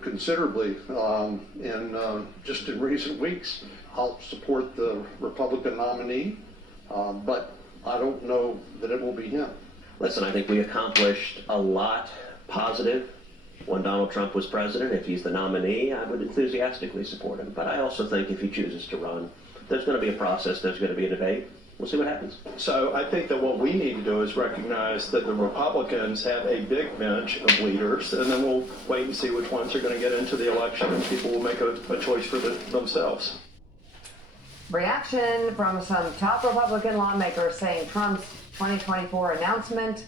considerably just in recent weeks. I'll support the Republican nominee, but I don't know that it will be him. Listen, I think we accomplished a lot positive when Donald Trump was president. If he's the nominee, I would enthusiastically support him. But I also think if he chooses to run, there's going to be a process, there's going to be a debate. We'll see what happens. So I think that what we need to do is recognize that the Republicans have a big bench of leaders, and then we'll wait and see which ones are going to get into the election, and people will make a choice for themselves. Reaction from some top Republican lawmakers saying Trump's 2024 announcement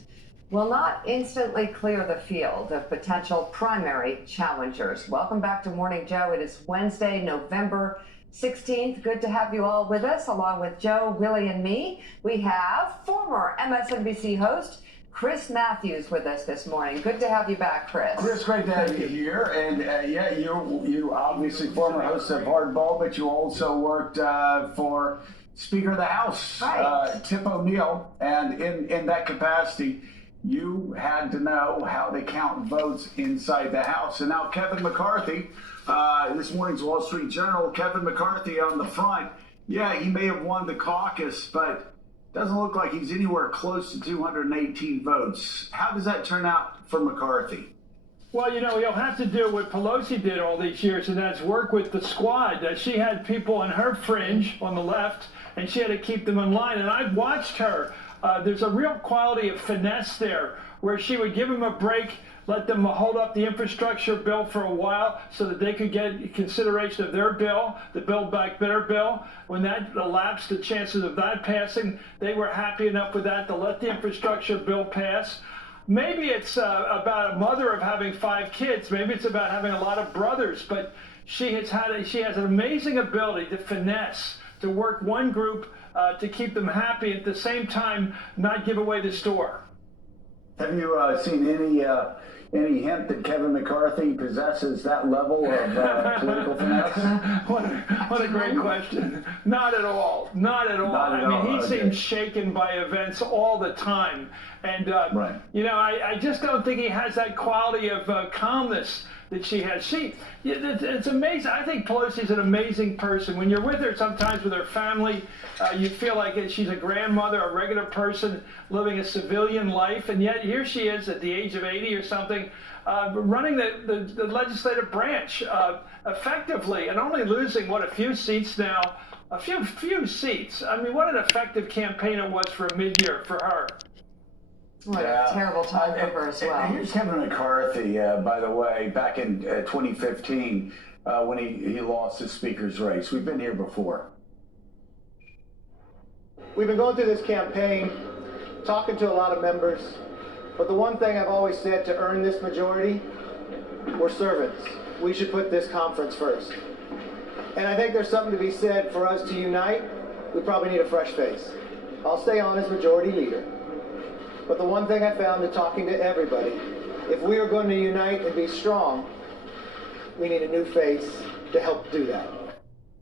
will not instantly clear the field of potential primary challengers. Welcome back to Morning Joe. It is Wednesday, November 16th. Good to have you all with us. Along with Joe, Willie, and me, we have former MSNBC host Chris Matthews with us this morning. Good to have you back, Chris. Chris, great to have you here. And you obviously former host of Hardball, but you also worked for Speaker of the House, right. Tip O'Neill. And in that capacity, you had to know how to count votes inside the House. And now Kevin McCarthy, this morning's Wall Street Journal, Kevin McCarthy on the front. Yeah, he may have won the caucus, but doesn't look like he's anywhere close to 218 votes. How does that turn out for McCarthy? Well, he'll have to do what Pelosi did all these years, and that's work with the squad. She had people in her fringe on the left, and she had to keep them in line. And I've watched her. There's a real quality of finesse there, where she would give them a break, let them hold up the infrastructure bill for a while so that they could get consideration of their bill, the Build Back Better bill. When that elapsed, the chances of that passing, they were happy enough with that to let the infrastructure bill pass. Maybe it's about a mother of having 5 kids. Maybe it's about having a lot of brothers. But she has an amazing ability to finesse, to work one group to keep them happy, at the same time not give away the store. Have you seen any hint that Kevin McCarthy possesses that level of political finesse? What a great question. Not at all. Not at all. I mean, he seems shaken by events all the time. And, right. I just don't think he has that quality of calmness that she has. It's amazing. I think Pelosi's an amazing person. When you're with her, sometimes with her family, you feel like she's a grandmother, a regular person living a civilian life. And yet here she is at the age of 80 or something, running the legislative branch effectively, and only losing, a few seats now. A few seats. I mean, what an effective campaign it was for a mid-year for her. What a terrible time for her as well. Here's Kevin McCarthy, by the way, back in 2015 when he lost his speaker's race. We've been here before. We've been going through this campaign, talking to a lot of members, but the one thing I've always said, to earn this majority, we're servants. We should put this conference first. And I think there's something to be said for us to unite. We probably need a fresh face. I'll stay on as majority leader. But the one thing I found in talking to everybody, if we are going to unite and be strong, we need a new face to help do that.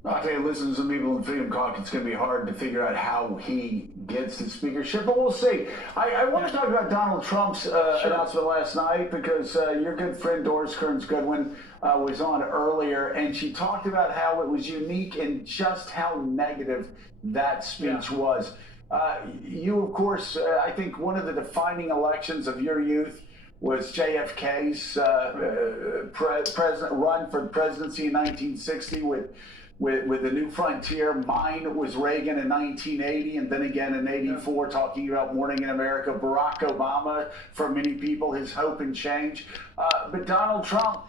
I'll tell you, listen to some people in Freedom Caucus, it's going to be hard to figure out how he gets the speakership, but we'll see. I want to talk about Donald Trump's announcement last night, because your good friend Doris Kearns Goodwin was on earlier, and she talked about how it was unique and just how negative that speech was. You, of course, I think one of the defining elections of your youth was JFK's run for the presidency in 1960 with the New Frontier. Mine was Reagan in 1980, and then again in 84, talking about Morning in America. Barack Obama, for many people, his hope and change. But Donald Trump,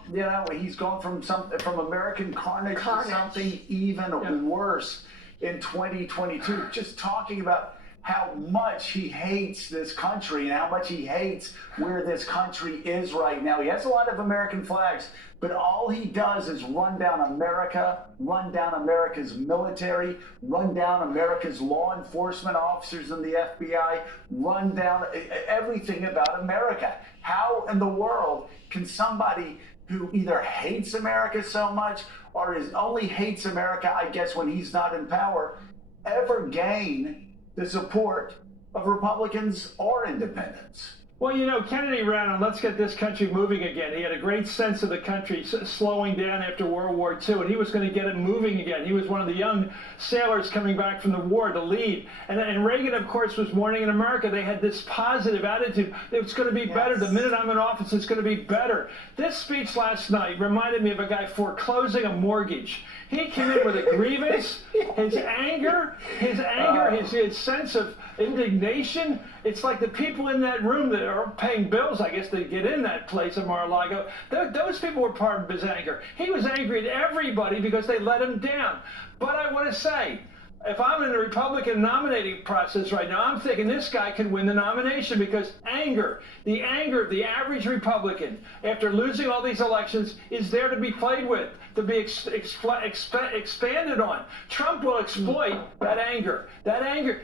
he's gone from American carnage to something even worse in 2022. Just talking about how much he hates this country and how much he hates where this country is right now. He has a lot of American flags, but all he does is run down America, run down America's military, run down America's law enforcement officers in the FBI, run down everything about America. How in the world can somebody who either hates America so much or only hates America, I guess, when he's not in power, ever gain the support of Republicans or independents? Well, you know, Kennedy ran on let's get this country moving again. He had a great sense of the country slowing down after World War II, and he was going to get it moving again. He was one of the young sailors coming back from the war to lead. And Reagan, of course, was Morning in America. They had this positive attitude. It's going to be better. The minute I'm in office, it's going to be better. This speech last night reminded me of a guy foreclosing a mortgage. He came in with a grievance, his anger, his sense of indignation. It's like the people in that room that are paying bills, I guess, to get in that place of Mar-a-Lago. Those people were part of his anger. He was angry at everybody because they let him down. But I want to say, if I'm in the Republican nominating process right now, I'm thinking this guy can win the nomination because the anger of the average Republican after losing all these elections is there to be played with, to be expanded on. Trump will exploit that anger.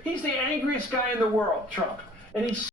He's the angriest guy in the world, Trump. And he's